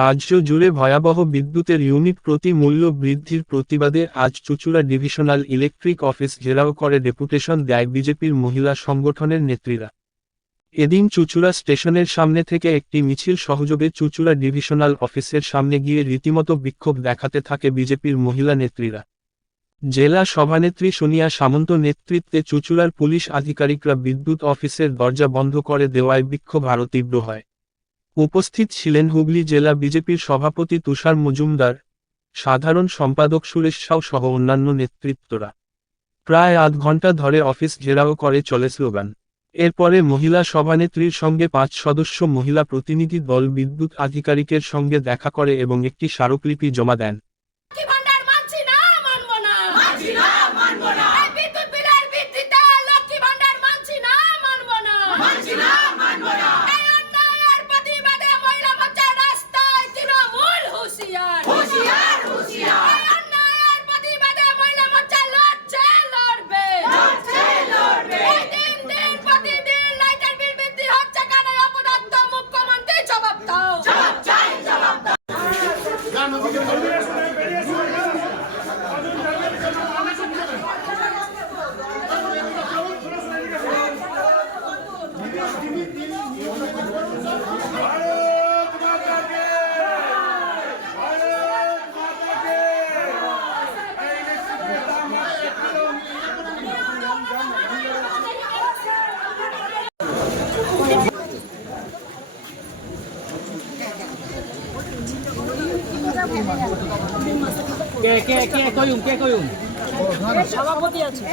রাজ্য জুড়ে ভয়াবহ বিদ্যুতের ইউনিট প্রতি মূল্য বৃদ্ধির প্রতিবাদে আজ চুঁচুড়া ডিভিশনাল ইলেকট্রিক অফিস ঘেরাও করে ডেপুটেশন দেয় বিজেপির মহিলা সংগঠনের নেত্রীরা। এদিন চুঁচুড়া স্টেশনের সামনে থেকে একটি মিছিল সহযোগে চুঁচুড়া ডিভিশনাল অফিসের সামনে গিয়ে রীতিমতো বিক্ষোভ দেখাতে থাকে বিজেপির মহিলা নেত্রীরা। জেলা সভানেত্রী সোনিয়া সামন্ত নেতৃত্বে চুঁচুড়ার পুলিশ আধিকারিকরা বিদ্যুৎ অফিসের দরজা বন্ধ করে দেওয়ায় বিক্ষোভ আরও তীব্র হয়। উপস্থিত ছিলেন হুগলি জেলা বিজেপির সভাপতি তুষার মজুমদার, সাধারণ সম্পাদক সুরেশ সাউ সহ অন্যান্য নেতৃত্বরা। প্রায় আধ ঘন্টা ধরে অফিস ঘেরাও করে চলে স্লোগান। এরপরে মহিলা সভানেত্রীর সঙ্গে 5 সদস্য মহিলা প্রতিনিধি দল বিদ্যুৎ আধিকারিকের সঙ্গে দেখা করে এবং একটি স্মারকলিপি জমা দেন। সভাপতি আছে।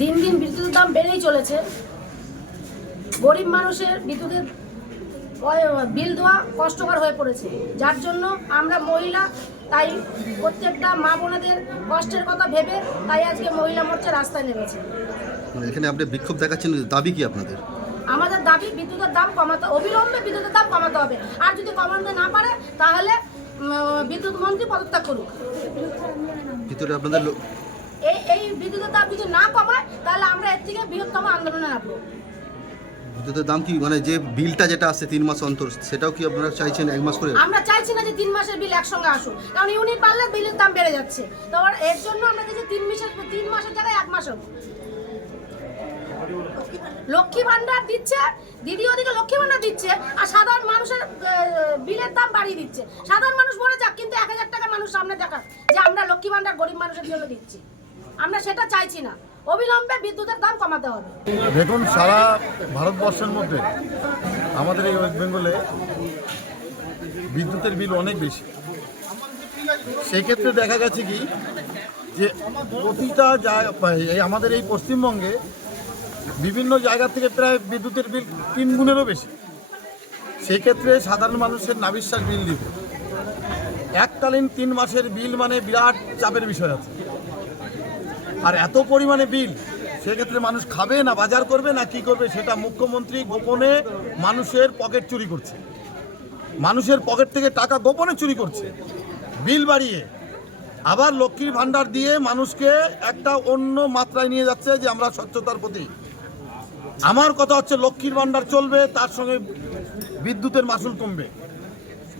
দিন দিন বিদ্যুতের দাম বেড়েই চলেছে। গরিব মানুষের বিদ্যুতের বিল দেওয়া কষ্টকর হয়ে পড়েছে, যার জন্য আমরা মহিলা তাই প্রত্যেকটা মা বোনেদের কষ্টের কথা ভেবে তাই আজকে মহিলা মোর্চা রাস্তায় নেমেছে। এখানে আপনি বিক্ষোভ দেখাচ্ছেন, দাবি কি আপনাদের? আমাদের দাবি বিদ্যুতের দাম কমাতে, অবিলম্বে বিদ্যুতের দাম কমাতে হবে। আর যদি কমাতে না পারে তাহলে বিদ্যুৎ মন্ত্রী পদত্যাগ করুক। ভিতরে আপনাদের এই বিদ্যুতের দাম যদি না কমায় তাহলে আমরা এর থেকে বৃহত্তম আন্দোলনে নামবো। বিদ্যুতের দাম কি মানে যে বিলটা যেটা আসছে 3 মাস অন্তর, সেটাও কি আপনারা চাইছেন 1 মাস করে? আমরা চাইছি না যে 3 মাসের বিল একসঙ্গে আসুক, কারণ ইউনিট বাড়লে বিলের দাম বেড়ে যাচ্ছে। তো এর জন্য আমরা চাইছি 3 মাসের জায়গায় 1 মাস হোক। লক্ষ্মী ভান্ডার দিচ্ছে দিদি, ওদিকে লক্ষ্মী ভান্ডার দিচ্ছে আর সাধারণ মানুষের বিলের দাম বাড়িয়ে দিচ্ছে। সাধারণ মানুষ মরে যাক, কিন্তু 1000 টাকা মানুষ সামনে দেখা যে আমরা লক্ষ্মী ভান্ডার গরিব মানুষের জন্য দিচ্ছি। আমরা সেটা চাইছি না, অবিলম্বে বিদ্যুতের দাম কমাতে হবে। দেখুন, সারা ভারতবর্ষের মধ্যে আমাদের এই ওয়েস্ট বেঙ্গলে বিদ্যুতের বিল অনেক বেশি। সেক্ষেত্রে দেখা গেছে কি যে প্রতিটা আমাদের এই পশ্চিমবঙ্গে বিভিন্ন জায়গা থেকে প্রায় বিদ্যুতের বিল 3 গুণেরও বেশি। সেক্ষেত্রে সাধারণ মানুষের নাভিশ্বাস বিল দিতে এককালীন 3 মাসের বিল মানে বিরাট চাপের বিষয় আছে। আর এত পরিমাণে বিল, সেক্ষেত্রে মানুষ খাবে না বাজার করবে না কি করবে, সেটা মুখ্যমন্ত্রী গোপনে মানুষের পকেট চুরি করছে, মানুষের পকেট থেকে টাকা গোপনে চুরি করছে বিল বাড়িয়ে। আবার লক্ষ্মীর ভাণ্ডার দিয়ে মানুষকে একটা অন্য মাত্রায় নিয়ে যাচ্ছে যে আমরা স্বচ্ছতার প্রতি। আমার কথা হচ্ছে লক্ষ্মীর ভাণ্ডার চলবে, তার সঙ্গে বিদ্যুতের মাসুল কমবে।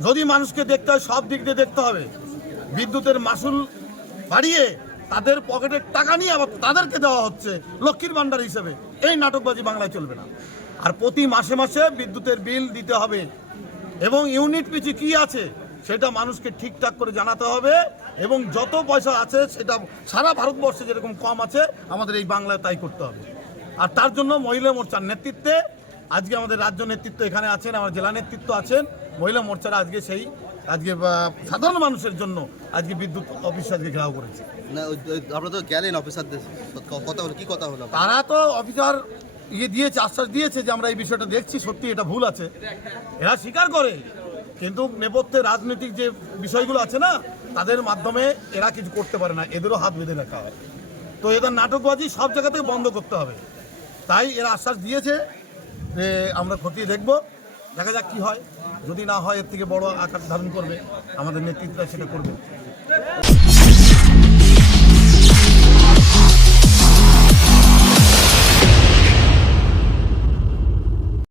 যদি মানুষকে দেখতে হয় সব দিক দিয়ে দেখতে হবে। বিদ্যুতের মাসুল বাড়িয়ে তাদের পকেটের টাকা নিয়ে আবার তাদেরকে দেওয়া হচ্ছে লক্ষ্মীর ভাণ্ডার হিসেবে, এই নাটকবাজি বাংলায় চলবে না। আর প্রতি মাসে মাসে বিদ্যুতের বিল দিতে হবে এবং ইউনিট পিছু কী আছে সেটা মানুষকে ঠিকঠাক করে জানাতে হবে এবং যত পয়সা আছে সেটা সারা ভারতবর্ষে যেরকম কম আছে আমাদের এই বাংলায় তাই করতে হবে। আর তার জন্য মহিলা মোর্চার নেতৃত্বে আজকে আমাদের রাজ্য নেতৃত্ব এখানে আছেন, আমার জেলা নেতৃত্ব আছেন, মহিলা মোর্চারা আজকে সাধারণ মানুষের জন্য আজকে বিদ্যুৎ অফিস আজকে ঘেরাও করেছে। না আপনারা তো গেলেন অফিসারদের কথা হলো, কি কথা হলো? তারা তো অফিসার দিয়েছে, আশ্বাস দিয়েছে যে আমরা এই বিষয়টা দেখছি, সত্যি এটা ভুল আছে, এরা স্বীকার করে। কিন্তু নেপথ্যে রাজনৈতিক যে বিষয়গুলো আছে না, তাদের মাধ্যমে এরা কিছু করতে পারে না, এদেরও হাত বেঁধে রাখা হয়। তো এদের নাটকবাজি সব জায়গা থেকে বন্ধ করতে হবে। তাই এরা আশ্বাস দিয়েছে যে আমরা খতিয়ে দেখব, দেখা যাক কী হয়। যদি না হয় এর থেকে বড় আকার ধারণ করবে, আমাদের নেতৃত্বরা সেটা করবে।